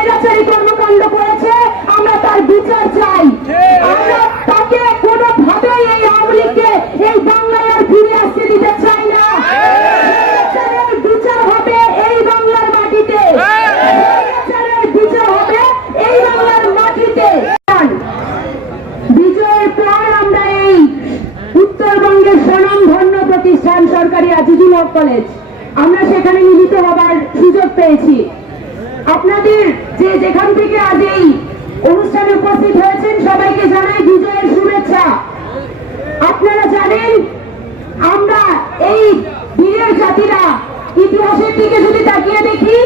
স্বৈরাচারী কর্মকাণ্ড করেছে, আমরা তার বিচার চাই। আমরা তাকে কোনোভাবেই এই আওয়ামী লীগকে এই বাংলায় আর ফিরে আসতে দিতে চাই না। স্বৈরাচারের বিচার হবে এই বাংলার মাটিতে, স্বৈরাচারের বিচার হবে এই বাংলার মাটিতে। বিজয়ের পর আমরা এই উত্তরবঙ্গের স্বনামধন্য প্রতিষ্ঠান সরকারি আজিজুল হক কলেজ, আমরা সেখানে মিলিত হবার সুযোগ পেয়েছি। আপনাদের যে যেখান থেকে আজ এই অনুষ্ঠানে উপস্থিত হয়েছেন সবাইকে জানাই বিজয়ের শুভেচ্ছা। আপনারা জানেন আমরা এই বীরের জাতিরা ইতিহাসের দিকে যদি তাকিয়ে দেখি